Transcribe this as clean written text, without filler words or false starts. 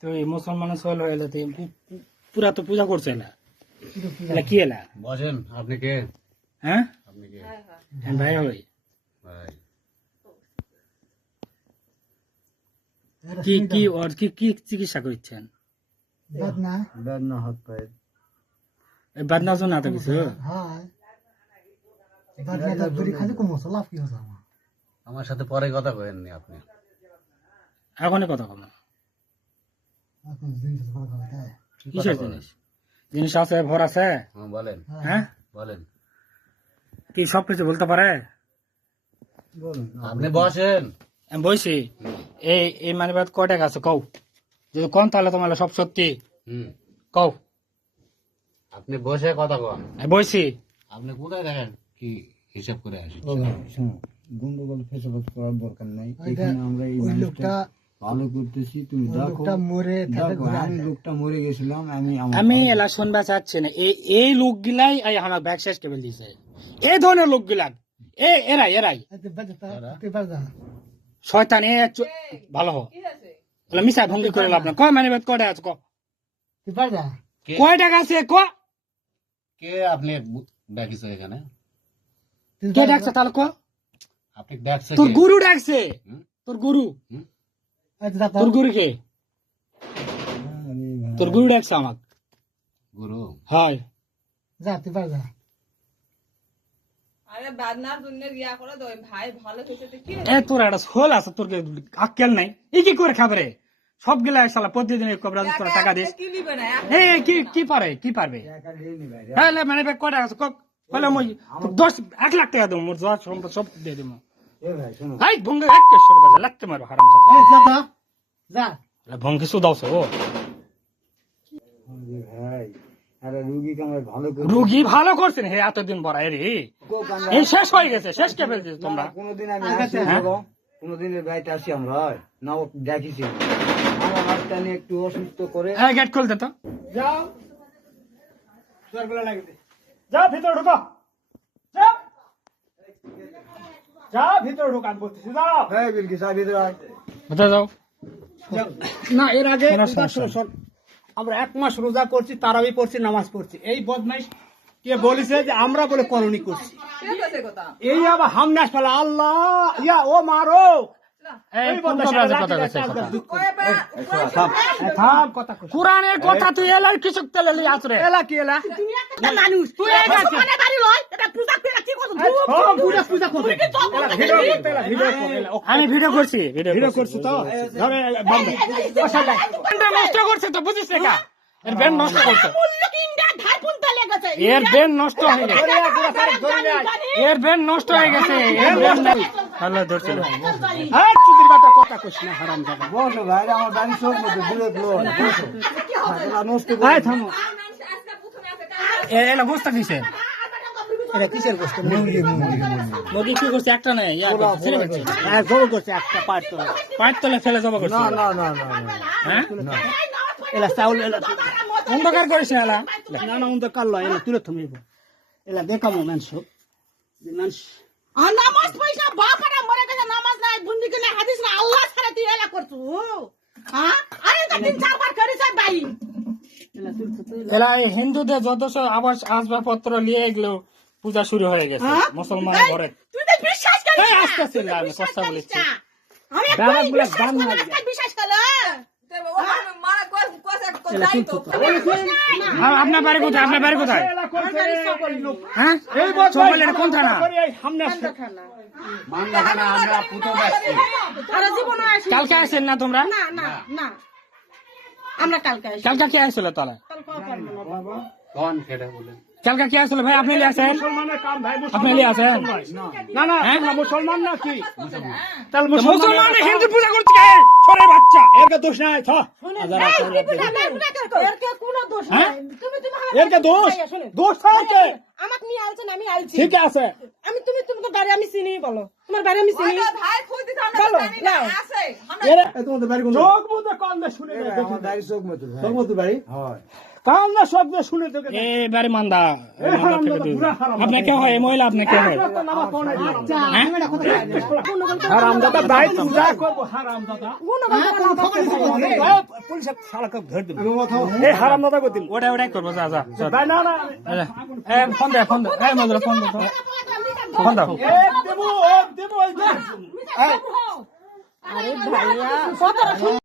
তো এই মুসলমান সোল হইলো তো পুরা তো পূজা করছে এলা এলা কি এলা বসেন। আপনি কে? হ্যাঁ আপনি কে? আমি ভাই হই ভাই কি কি ওর কি কি চিকিৎসা করছেন বেদনা হাত পায়ে এই বাদনা জন্য তো কিছু আমার সাথে পরে কথা কইেননি আপনি। এখনই কথা কম কি কথা কিসের বলেন? জিনিস জিনিস আছে ভর আছে হ্যাঁ, বলেন হ্যাঁ বলেন। কি সব কিছু বলতে পারে আপনি বসেন। আমি বলছি এই এই মানে বাদ কয় টাকা আছে কও যদি কোন তাহলে তোমার সব সত্যি হুম, কও আপনি বসে কথা কন। আমি বলছি আপনি কোথায় দেখেন কি হিসাব করে আসি? শোনো গন্ডগোল ফেসবুক করার দরকার নাই। এখানে আমরা এই মানুষটা ভালো করতেছি, তুমি দেখো দেখো, আমি লোকটা মরে গেছিলাম, আমি এলা শুনবা চাচ্ছি না এই লোকগুলাই আমার ব্যাগ শেষ কেবল দিছে এই ধরনের লোকগুলা এরাই এরাই শয়তান ভালো হোক মিশা ভঙ্গি করে লাভ না কয় মানে বাদ কয় টাকা আছে কে কয় টাকা আছে ক কে আপনি ডাকিছে এখানে? কে ডাকছে তাহলে ক আপনি ডাকছে তোর কে? গুরু ডাকছে হুম? তোর গুরু হুম? তোর গুরু কে তোর গুরু ডাকছে আমাক গুরু হয় আরে বাদনার দুনিয়ার ইয়া করে দই ভাই ভালো হইছে তো কি এ তোর একটা সোল আছে তোর আক্কেল নাই এই কি করে খাবে রে সবগুলা শালা প্রতিদিন কবরা তোরা টাকা দিস কি লিবে না এ কি কি পারে কি পারবে হ্যাঁ মানে ব্যাগ কয় টাকা আছে কক বলে মই 1 লাখ টাকা দেবো মোর যা সম্পদ সব দিয়ে দেবো এই ভঙ্গে এক কেশর বাজা লাগতে মারো হারাম ভঙ্গে সুদাওছে ও ভাই আরে রুগীকে আমরা ভালো করে রুগী ভালো করছেন হে এতদিন বড় রে এই শেষ হয়ে গেছে শেষ কে ফেলছিস তোমরা কোনোদিন আমি আসি কোনোদিন বাড়িতে আসি আমরা না দেখিছি আমার হাতটা নিয়ে একটু অসুস্থ করে হ্যাঁ গেট খুলতে তো যাও দরগুলো লাগিয়ে দে যাও ভিতরে ঢুকো যাও যাও ভিতরে ঢুকান বলতেছি যাও হ্যাঁ বিলকি সাহেব ভিতরে আয়। ভিতরে যাও না এর আগে কোনো সমস্যা নেই। আমরা 1 মাস রোজা করছি, তারাবি পড়ছি, নামাজ পড়ছি। এই বদমাইশ কে বলেছে যে আমরা বলে করণী করছি, কে কইছে কথা এই আবার হামনাস ফেলা আল্লাহ ইয়া ও মারো এই ওই কোন বদমাইশ কবরাজের লাঠি কথা দিয়ে কইছে চাষ কথা? গাছ দুধ করে। কয় পা থাম কথা কইছ কোরআনের কথা তুই এলাই কিছু তেলে লিয়ে আসরে এলা কি এলা মানুষ তুই এই গেছিস। মানে বাড়ি লয় এটা পূজা করে কি করছ সব পূজা পূজা করবে এলা ভিডিও করতে এলা ভিডিও করতে এলা আমি ভিডিও করছি ভিডিও করছি তো ধরে বন্ধ বসা যায় ব্যান্ড নষ্ট করছে তো বুঝিস না কা এর ব্যান্ড নষ্ট করছে মূল্য কিনডা ধার পুনতে লেগেছে এর ব্যান্ড নষ্ট হয়ে গেছে এর ব্যান্ড নষ্ট হয়ে গেছে এর ব্যান্ড হ্যালো ধরছিল এই চুদির বাটা কথা কইছ না হারাম জাদা বসো ভাই আমার বাড়ি সব মধ্যে দূরে ফ্লোর বসো এলা নষ্ট করে এই থামো আজকে প্রথমে আছে এলা বুঝতে দিছে এটা কিসের গোষ্ঠ মুরগি মুরগি নদী কি করছে একটা নেই ছেড়ে দিচ্ছে হ্যাঁ জোর করছে একটা পাঁচ তো পাঁচ তলে ফেলে জমা করছে না না না না না হ্যাঁ এলা চাউল এলা অন্ধকার করিস না এলা না না উন্দর কাল্লা এলা তুলে থমিব এলা দেখামো মানুষ যে মানুষ আর নামাজ পয়সা বাপারা মরে গেছে নামাজ নাই বুন্দি গেলে হাদিস না আল্লাহ ছাড়া তুই এলা করছু হ্যাঁ আরে তো 3-4 বার করেছে ভাই এলা তুলছে তো এলা এই হিন্দুদের যত সব আবার আসবাবপত্র নিয়ে এগুলো পূজা শুরু হয়ে গেছে মুসলমানের ঘরে তুই তো বিশ্বাস করিস এই আসতেছে না আমি কথা বলেছি আমি দাঁড়াত বলে গান না বিশ্বাস করলে ও মারা কইছে যাই তো আপনার বাড়ি কোথায় আপনার বাড়ি কোথায় হ্যাঁ এই সকলের এটা কোন থানা এই সামনে আসছে মান্দাখানা আমরা পুতো বাসছি। আরে জীবনে আসি কালকে আসেন না তোমরা না না না আমরা কালকে আসি কালকে কি আসছিল তাহলে কোন সেটা বলেন। কালকে কি আসছিল ভাই আপনি লিয়ে আসেন মুসলমানের কাম ভাই আপনি লিয়ে আসেন না না আমরা মুসলমান না কি তাহলে মুসলমান হিন্দু পূজা করতে কে ছোড়ে বাচ্চা এর কে দোষ নাই থ এর কে কোনো দোষ নাই তুমি তুমি এর কে দোষ দোষ থাকে আমাকে নিয়ে আলছেন আমি আলছি ঠিক আছে আমি তুমি তোমাকে গাড়ি আমি চিনি বলো তোমার বাড়ি আমি চিনি ভাই খুঁজ দিতে আমরা চলো, জানি না যাও। আছে তোমাদের বাড়ি কোন চোখ মুদে কান দে শুনে দে আমার বাড়ি চোখ মতো ভাই তোমাদের বাড়ি হয় কান দে সব দে শুনে দে এ বাড়ি মান্দা মান্দা থেকে দূর আপনি কে হয় এই মহিলা আপনি কে হয় হারামদাদা দাই তুমি যা করবো হারামদাদা পুলিশে সারাকে ধরে দেবে এই হারামদাদা কই দিল ওটা ওটাই করবো যা যা না না এ ফোন দে এ মজুরা ফোন দে ফোন দাও আরে ভাইয়া